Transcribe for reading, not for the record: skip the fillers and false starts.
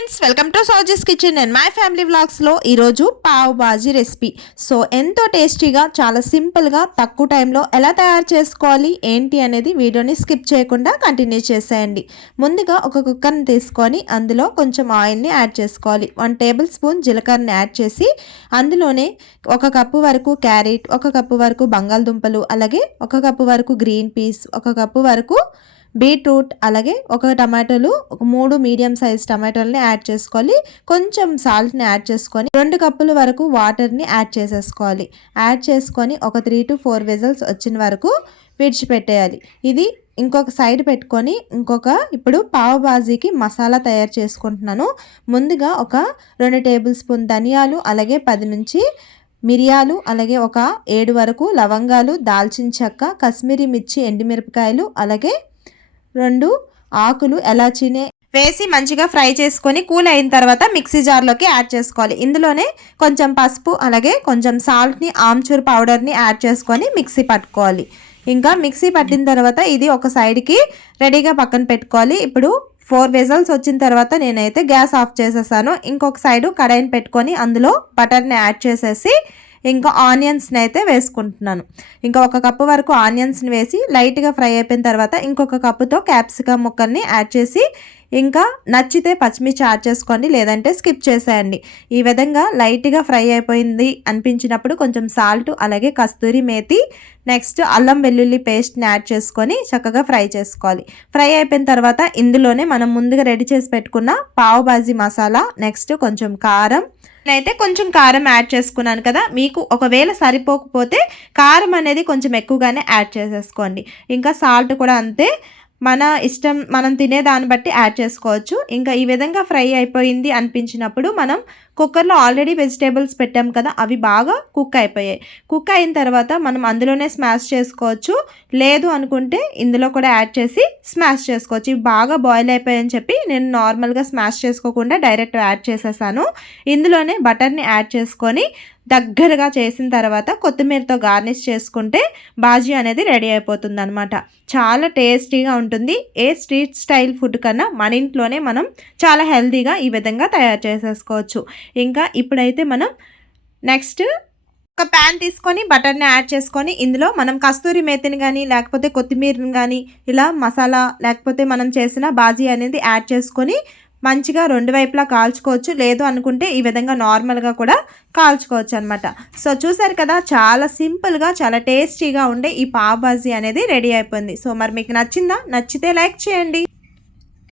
Friends, welcome to Sowji's kitchen and my family వ్లాగ్స్లో ఈరోజు pav bhaji recipe. So ఎంతో టేస్టీగా, చాలా సింపుల్గా, తక్కువ టైంలో ఎలా తయారు చేసుకోవాలి ఏంటి అనేది వీడియోని స్కిప్ చేయకుండా కంటిన్యూ చేసేయండి. ముందుగా ఒక కుక్కర్ని తీసుకొని అందులో కొంచెం ఆయిల్ని యాడ్ చేసుకోవాలి. 1 టేబుల్ స్పూన్ జీలకర్రని యాడ్ చేసి అందులోనే 1 కప్పు వరకు క్యారెట్, 1 కప్పు వరకు బంగాళదుంపలు, అలాగే 1 కప్పు వరకు గ్రీన్ పీస్, 1 కప్పు వరకు బీట్రూట్, అలాగే 1 టమాటోలు, 3 మీడియం సైజ్ టమాటోలని యాడ్ చేసుకోవాలి. కొంచెం సాల్ట్ని యాడ్ చేసుకొని 2 కప్పుల వరకు వాటర్ని యాడ్ చేసేసుకోవాలి. యాడ్ చేసుకొని ఒక 3 to 4 విజిల్స్ వచ్చిన వరకు విడిచిపెట్టేయాలి. ఇది ఇంకొక సైడ్ పెట్టుకొని ఇప్పుడు పావ్ బాజీకి మసాలా తయారు చేసుకుంటున్నాను. ముందుగా ఒక 2 టేబుల్ స్పూన్ ధనియాలు, అలాగే 10 నుంచి మిరియాలు, అలాగే ఒక 7 వరకు లవంగాలు, దాల్చిన చెక్క, కశ్మీరీ మిర్చి, ఎండుమిరపకాయలు, అలాగే 2 ఆకులు ఎలాచీని వేసి మంచిగా ఫ్రై చేసుకొని కూల్ అయిన తర్వాత మిక్సీ జార్లోకి యాడ్ చేసుకోవాలి. ఇందులోనే కొంచెం పసుపు, అలాగే కొంచెం సాల్ట్ని, ఆమ్చూర్ పౌడర్ని యాడ్ చేసుకొని మిక్సీ పట్టుకోవాలి. ఇంకా మిక్సీ పట్టిన తర్వాత ఇది ఒక సైడ్కి రెడీగా పక్కన పెట్టుకోవాలి. ఇప్పుడు 4 విజిల్స్ వచ్చిన తర్వాత నేనైతే గ్యాస్ ఆఫ్ చేసేసాను. ఇంకొక సైడు కడాయిని పెట్టుకొని అందులో బటర్ని యాడ్ చేసేసి ఇంకా ఆనియన్స్ని అయితే వేసుకుంటున్నాను. ఇంకా 1 కప్పు వరకు ఆనియన్స్ని వేసి లైట్గా ఫ్రై అయిపోయిన తర్వాత ఇంకొక కప్పుతో క్యాప్సికమ్ ముక్కల్ని యాడ్ చేసి ఇంకా నచ్చితే పచ్చిమిర్చి యాడ్ చేసుకోండి, లేదంటే స్కిప్ చేసేయండి. ఈ విధంగా లైట్గా ఫ్రై అయిపోయింది అనిపించినప్పుడు కొంచెం సాల్ట్, అలాగే కస్తూరి మేతి, నెక్స్ట్ అల్లం వెల్లుల్లి పేస్ట్ని యాడ్ చేసుకొని చక్కగా ఫ్రై చేసుకోవాలి. ఫ్రై అయిపోయిన తర్వాత ఇందులోనే మనం ముందుగా రెడీ చేసి పెట్టుకున్న పావ్ బాజీ మసాలా, నెక్స్ట్ కొంచెం కారం, నేనైతే కొంచెం కారం యాడ్ చేసుకున్నాను కదా, మీకు ఒకవేళ సరిపోకపోతే కారం అనేది కొంచెం ఎక్కువగానే యాడ్ చేసేసుకోండి. ఇంకా సాల్ట్ కూడా అంతే, మన ఇష్టం, మనం తినే దాన్ని బట్టి యాడ్ చేసుకోవచ్చు. ఇంకా ఈ విధంగా ఫ్రై అయిపోయింది అనిపించినప్పుడు మనం కుక్కర్లో ఆల్రెడీ వెజిటేబుల్స్ పెట్టాం కదా, అవి బాగా కుక్ అయిపోయాయి. కుక్ అయిన తర్వాత మనం అందులోనే స్మాష్ చేసుకోవచ్చు, లేదు అనుకుంటే ఇందులో కూడా యాడ్ చేసి స్మాష్ చేసుకోవచ్చు. ఇవి బాగా బాయిల్ అయిపోయాయని చెప్పి నేను నార్మల్గా స్మాష్ చేసుకోకుండా డైరెక్ట్ యాడ్ చేసేసాను. ఇందులోనే బటర్ని యాడ్ చేసుకొని దగ్గరగా చేసిన తర్వాత కొత్తిమీరతో గార్నిష్ చేసుకుంటే బాజీ అనేది రెడీ అయిపోతుంది అనమాట. చాలా టేస్టీగా ఉంటుంది. ఏ స్ట్రీట్ స్టైల్ ఫుడ్ కన్నా మన ఇంట్లోనే మనం చాలా హెల్తీగా ఈ విధంగా తయారు చేసేసుకోవచ్చు. ఇంకా ఇప్పుడైతే మనం నెక్స్ట్ ఒక ప్యాన్ తీసుకొని బటర్ని యాడ్ చేసుకొని ఇందులో మనం కస్తూరి మేతిని కానీ లేకపోతే కొత్తిమీరని కానీ ఇలా మసాలా లేకపోతే మనం చేసిన బాజీ అనేది యాడ్ చేసుకొని మంచిగా 2 వైపులా కాల్చుకోవచ్చు, లేదు అనుకుంటే ఈ విధంగా నార్మల్గా కూడా కాల్చుకోవచ్చు అనమాట. సో చూసారు కదా, చాలా సింపుల్గా చాలా టేస్టీగా ఉండే ఈ పావ్ బాజీ అనేది రెడీ అయిపోయింది. సో మరి మీకు నచ్చిందా? నచ్చితే లైక్ చేయండి.